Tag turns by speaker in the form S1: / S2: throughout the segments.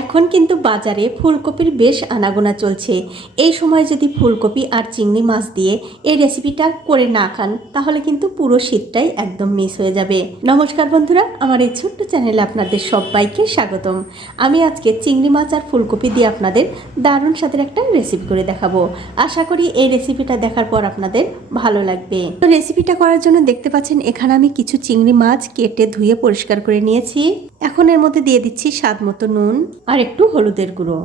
S1: এখন কিন্তু বাজারে ফুলকপির বেশ আনাগোনা চলছে। এই সময় যদি ফুলকপি আর চিংড়ি মাছ দিয়ে এই রেসিপিটা করে না খান, তাহলে কিন্তু পুরো শীতটাই একদম মিস হয়ে যাবে। নমস্কার বন্ধুরা, আমার এই ছোট্ট চ্যানেলে আপনাদের সবাইকে স্বাগতম। আমি আজকে চিংড়ি মাছ আর ফুলকপি দিয়ে আপনাদের দারুণ স্বাদের একটা রেসিপি করে দেখাবো। আশা করি এই রেসিপিটা দেখার পর আপনাদের ভালো লাগবে। তো রেসিপিটা করার জন্য দেখতে পাচ্ছেন, এখানে আমি কিছু চিংড়ি মাছ কেটে ধুয়ে পরিষ্কার করে নিয়েছি। এখন এর মধ্যে দিয়ে দিচ্ছি স্বাদ মতো নুন আর একটু হলুদের গুঁড়ো।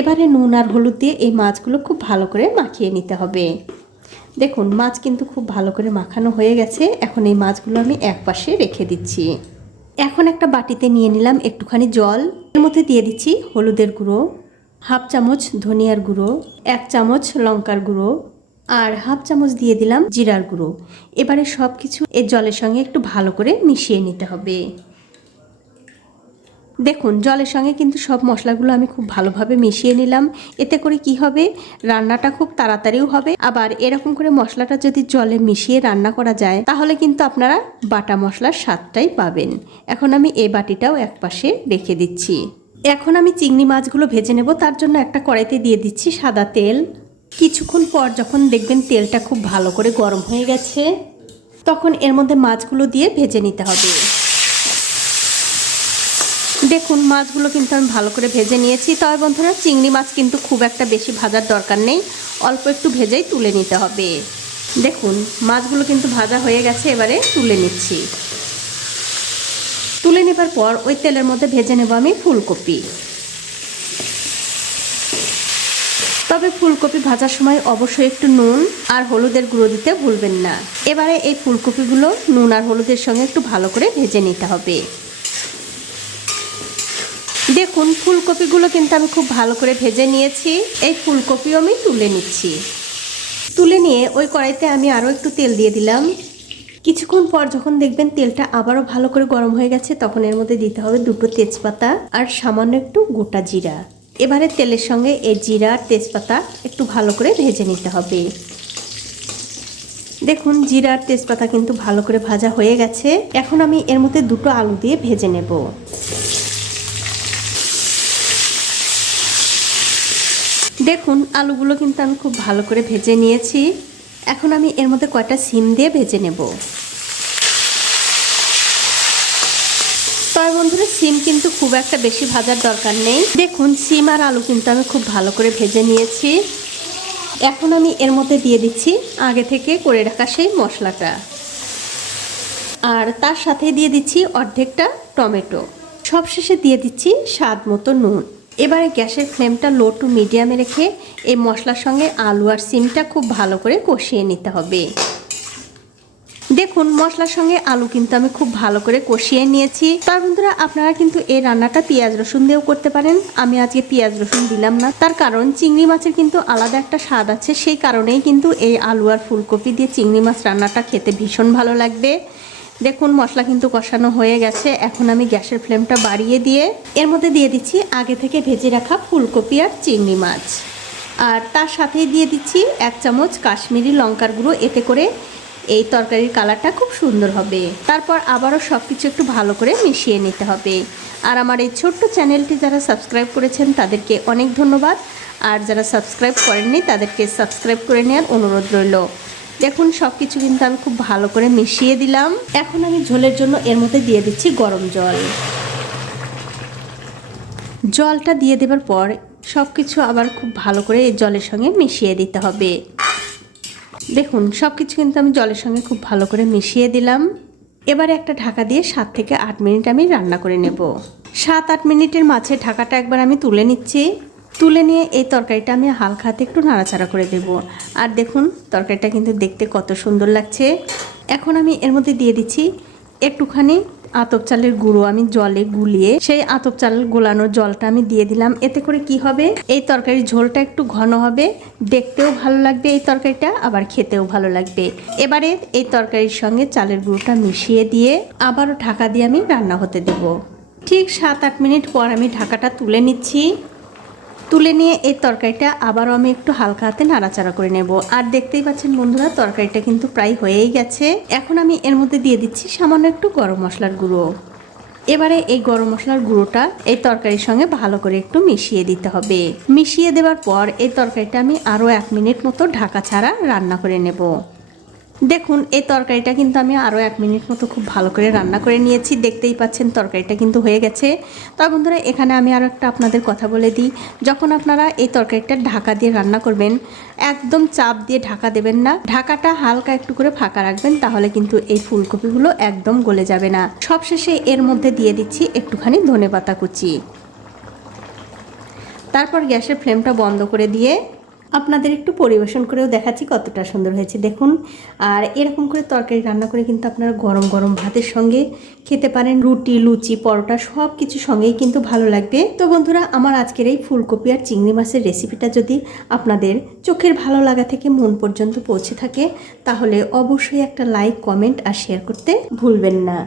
S1: এবারে নুন আর হলুদ দিয়ে এই মাছগুলো খুব ভালো করে মাখিয়ে নিতে হবে। দেখুন, মাছ কিন্তু খুব ভালো করে মাখানো হয়ে গেছে। এখন এই মাছগুলো আমি এক পাশে রেখে দিচ্ছি। এখন একটা বাটিতে নিয়ে নিলাম একটুখানি জল। এর মধ্যে দিয়ে দিচ্ছি হলুদের গুঁড়ো, হাফ চামচ ধনিয়ার গুঁড়ো, এক চামচ লঙ্কার গুঁড়ো আর হাফ চামচ দিয়ে দিলাম জিরার গুঁড়ো। এবারে সব কিছু এর জলের সঙ্গে একটু ভালো করে মিশিয়ে নিতে হবে। দেখুন, জলের সঙ্গে কিন্তু সব মশলাগুলো আমি খুব ভালোভাবে মিশিয়ে নিলাম। এতে করে কি হবে? রান্নাটা খুব তাড়াতাড়িও হবে। আবার এরকম করে মশলাটা যদি জলে মিশিয়ে রান্না করা যায়, তাহলে কিন্তু আপনারা বাটা মশলার স্বাদটাই পাবেন। এখন আমি এই বাটিটাও এক পাশে রেখে দিচ্ছি। এখন আমি চিংড়ি মাছগুলো ভেজে নেব। তার জন্য একটা কড়াইতে দিয়ে দিচ্ছি সাদা তেল। কিছুক্ষণ পর যখন দেখবেন তেলটা খুব ভালো করে গরম হয়ে গেছে, তখন এর মধ্যে মাছগুলো দিয়ে ভেজে নিতে হবে। দেখুন, মাছগুলো কিন্তু আমি ভালো করে ভেজে নিয়েছি। তবে বন্ধুরা, চিংড়ি মাছ কিন্তু খুব একটা বেশি ভাজার দরকার নেই। অল্প একটু ভেজেই তুলে নিতে হবে। দেখুন, মাছগুলো কিন্তু ভাজা হয়ে গেছে, এবারে তুলে নিচ্ছি। তুলে নেবার পর ওই তেলের মধ্যে ভেজে নেব আমি ফুলকপি। তবে ফুলকপি ভাজার সময় অবশ্যই একটু নুন আর হলুদের গুঁড়ো দিতে ভুলবেন না। এবারে এই ফুলকপিগুলো নুন আর হলুদের সঙ্গে একটু ভালো করে ভেজে নিতে হবে। দেখুন, ফুলকপিগুলো কিন্তু আমি খুব ভালো করে ভেজে নিয়েছি। এই ফুলকপিও আমি তুলে নিচ্ছি। তুলে নিয়ে ওই কড়াইতে আমি আরও একটু তেল দিয়ে দিলাম। কিছুক্ষণ পর যখন দেখবেন তেলটা আবারও ভালো করে গরম হয়ে গেছে, তখন এর মধ্যে দিতে হবে দুটো তেজপাতা আর সামান্য একটু গোটা জিরা। এবারে তেলের সঙ্গে এই জিরা আর তেজপাতা একটু ভালো করে ভেজে নিতে হবে। দেখুন, জিরা আর তেজপাতা কিন্তু ভালো করে ভাজা হয়ে গেছে। এখন আমি এর মধ্যে দুটো আলু দিয়ে ভেজে নেব। দেখুন, আলুগুলো কিন্তু আমি খুব ভালো করে ভেজে নিয়েছি। এখন আমি এর মধ্যে কয়টা সিম দিয়ে ভেজে নেব। তবে বন্ধুরা, সিম কিন্তু খুব একটা বেশি ভাজার দরকার নেই। দেখুন, সিম আর আলু কিন্তু আমি খুব ভালো করে ভেজে নিয়েছি। এখন আমি এর মধ্যে দিয়ে দিচ্ছি আগে থেকে করে রাখা সেই মশলাটা। আর তার সাথে দিয়ে দিচ্ছি অর্ধেকটা টমেটো। সবশেষে দিয়ে দিচ্ছি স্বাদ মতো নুন। এবারে গ্যাসের ফ্লেমটা লো টু মিডিয়ামে রেখে এই মশলার সঙ্গে আলু আর সিমটা খুব ভালো করে কষিয়ে নিতে হবে। দেখুন, মশলার সঙ্গে আলু কিন্তু আমি খুব ভালো করে কষিয়ে নিয়েছি। তার বন্ধুরা, আপনারা কিন্তু এই রান্নাটা পেঁয়াজ রসুন দিয়েও করতে পারেন। আমি আজকে পেঁয়াজ রসুন দিলাম না। তার কারণ, চিংড়ি মাছের কিন্তু আলাদা একটা স্বাদ আছে। সেই কারণেই কিন্তু এই আলু আর ফুলকপি দিয়ে চিংড়ি মাছ রান্নাটা খেতে ভীষণ ভালো লাগবে। দেখুন, মশলা কিন্তু কষানো হয়ে গেছে। এখন আমি গ্যাসের ফ্লেমটা বাড়িয়ে দিয়ে এর মধ্যে দিয়ে দিচ্ছি আগে থেকে ভেজে রাখা ফুলকপি আর চিংড়ি মাছ। আর তার সাথেই দিয়ে দিচ্ছি এক চামচ কাশ্মীরি লঙ্কার গুঁড়ো, এতে করে এই তরকারির কালারটা খুব সুন্দর হবে। তারপর আবারও সব কিছু একটু ভালো করে মিশিয়ে নিতে হবে। আর আমার এই ছোট্ট চ্যানেলটি যারা সাবস্ক্রাইব করেছেন, তাদেরকে অনেক ধন্যবাদ। আর যারা সাবস্ক্রাইব করেননি, তাদেরকে সাবস্ক্রাইব করে নেওয়ার অনুরোধ রইল। দেখুন সব কিছু কিন্তু আমি খুব ভালো করে মিশিয়ে দিলাম। এখন আমি ঝোলের জন্য এর মধ্যে দিয়ে দিচ্ছি গরম জল। জলটা দিয়ে দেবার পর সব কিছু আবার খুব ভালো করে জলের সঙ্গে মিশিয়ে দিতে হবে। দেখুন সব কিছু কিন্তু আমি জলের সঙ্গে খুব ভালো করে মিশিয়ে দিলাম। এবারে একটা ঢাকা দিয়ে সাত থেকে আট মিনিট আমি রান্না করে নেব। সাত আট মিনিটের মাঝে ঢাকাটা একবার আমি তুলে নিচ্ছি। তুলে নিয়ে এই তরকারিটা আমি হালকা হাতে একটু নাড়াচাড়া করে দেব। আর দেখুন, তরকারিটা কিন্তু দেখতে কত সুন্দর লাগছে। এখন আমি এর মধ্যে দিয়ে দিচ্ছি একটুখানি আতপ চালের গুঁড়ো। আমি জলে গুলিয়ে সেই আতপ চাল গোলানোর জলটা আমি দিয়ে দিলাম। এতে করে কি হবে? এই তরকারির ঝোলটা একটু ঘন হবে। দেখতেও ভালো লাগবে এই তরকারিটা, আবার খেতেও ভালো লাগবে। এবারে এই তরকারির সঙ্গে চালের গুঁড়োটা মিশিয়ে দিয়ে আবারও ঢাকা দিয়ে আমি রান্না হতে দেব। ঠিক সাত আট মিনিট পর আমি ঢাকাটা তুলে নিচ্ছি। তুলে নিয়ে এই তরকারিটা আবারও আমি একটু হালকা হাতে নাড়াচাড়া করে নেব। আর দেখতেই পাচ্ছেন বন্ধুরা, তরকারিটা কিন্তু প্রায় হয়েই গেছে। এখন আমি এর মধ্যে দিয়ে দিচ্ছি সামান্য একটু গরম মশলার গুঁড়ো। এবারে এই গরম মশলার গুঁড়োটা এই তরকারির সঙ্গে ভালো করে একটু মিশিয়ে দিতে হবে। মিশিয়ে দেওয়ার পর এই তরকারিটা আমি আরও এক মিনিট মতো ঢাকা ছাড়া রান্না করে নেব। দেখুন, এই তরকারিটা কিন্তু আমি আরও এক মিনিট মতো খুব ভালো করে রান্না করে নিয়েছি। দেখতেই পাচ্ছেন তরকারিটা কিন্তু হয়ে গেছে। তবে বন্ধুরা, এখানে আমি আরও একটা আপনাদের কথা বলে দিই। যখন আপনারা এই তরকারিটা ঢাকা দিয়ে রান্না করবেন, একদম চাপ দিয়ে ঢাকা দেবেন না। ঢাকাটা হালকা একটু করে ফাঁকা রাখবেন, তাহলে কিন্তু এই ফুলকপিগুলো একদম গলে যাবে না। সবশেষে এর মধ্যে দিয়ে দিচ্ছি একটুখানি ধনে পাতা কুচি। তারপর গ্যাসের ফ্লেমটা বন্ধ করে দিয়ে আপনাদের একটু পরিবেশন করেও দেখাচ্ছি কতটা সুন্দর হয়েছে, দেখুন। আর এরকম করে তরকারি রান্না করে কিন্তু আপনারা গরম গরম ভাতের সঙ্গে খেতে পারেন। রুটি, লুচি, পরোটা সব কিছু সঙ্গেই কিন্তু ভালো লাগবে। তো বন্ধুরা, আমার আজকের এই ফুলকপি আর চিংড়ি মাছের রেসিপিটা যদি আপনাদের চোখের ভালো লাগা থেকে মন পর্যন্ত পৌঁছে থাকে, তাহলে অবশ্যই একটা লাইক কমেন্ট আর শেয়ার করতে ভুলবেন না।